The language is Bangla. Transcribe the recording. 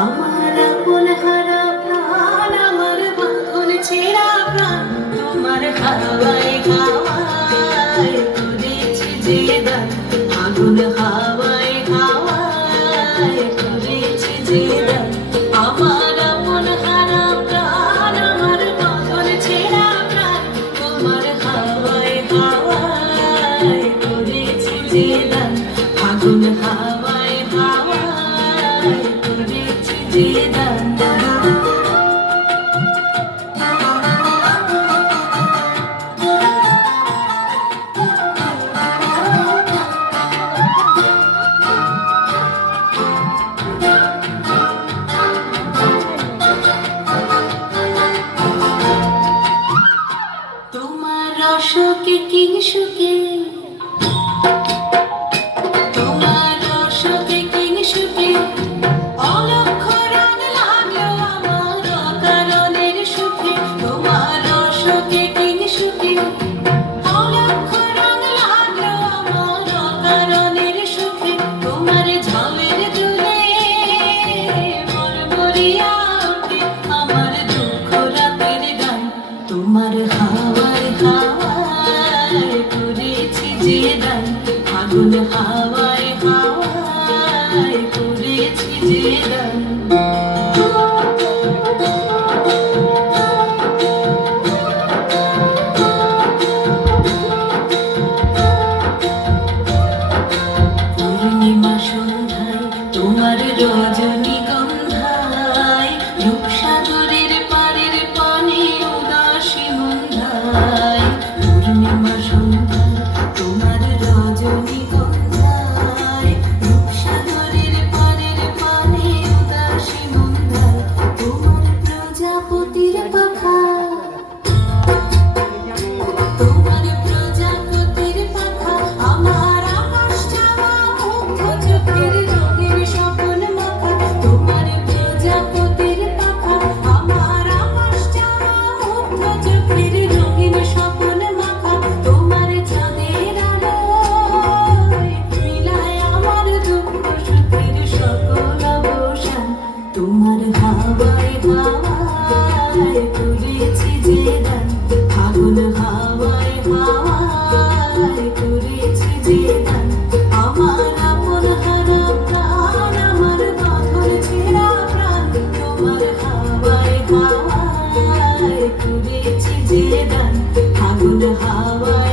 আমার আপন হারা প্রাণ, আমার বাঁধন ছেঁড়া প্রাণ, তোমার হাওয়ায় হাওয়ায় করেছি যে দান, আগুন হাওয়ায় হাওয়ায় করেছি যে দান। আমার আপন হারা প্রাণ, আমার বাঁধন ছেঁড়া প্রাণ, তোমার হাওয়ায় হাওয়ায় করেছি যে দান, আগুন হাওয়ায় হাওয়ায় করেছি যে দান। তোমার রসকে কিংসুকে, তোমার রসকে কিংসুকে অলক্ষ রং লাগলো আমার অকারণের সুখে। তোমার রসকে কিংসুকে অলক্ষ রং লাগলো আমার অকারণের সুখে। তোমার ঝালের দুলে ভরভরিয়া ওঠে আমার দুঃখ রাতের গান। তোমার হাওয়ায় হাওয়ায় করেছি যে দান, আগুন হাওয়ায় হাওয়ায় করেছি যে দান। পূর্ণিমা সন্ধ্যায় তোমার রজনীগন্ধায়, রূপসাগরের পারের পানে উদাসী মন্ধায়। পূর্ণিমা সন্ধ্যায় তোমার রজনীগন্ধায়, রূপসাগরের পারের পানে উদাসী মন্ধায়। তোমার প্রজাপতির পাখা, তোমার প্রজাপতির পাখা আমার আকাশ চাওয়া মুগ্ধ চোখের রঙের স্বপন মাখা। তোমার প্রজাপতির পাখা আমার আকাশ চাওয়া মুগ্ধ চোখের রঙের স্বপন মাখা। তোমার চাঁদের আলোয় মিলায় আমার দুঃখ সুখের সকল অবসান। তোমার হাওয়ায় হাওয়ায় করেছি যে দান, আগুন হাওয়ায় হাওয়ায় করেছি যে দান। আমার আপন হারা প্রাণ, আমার বাঁধন ছেঁড়া প্রাণ, তোমার হাওয়ায় হাওয়ায় করেছি যে দান, আগুন হাওয়ায়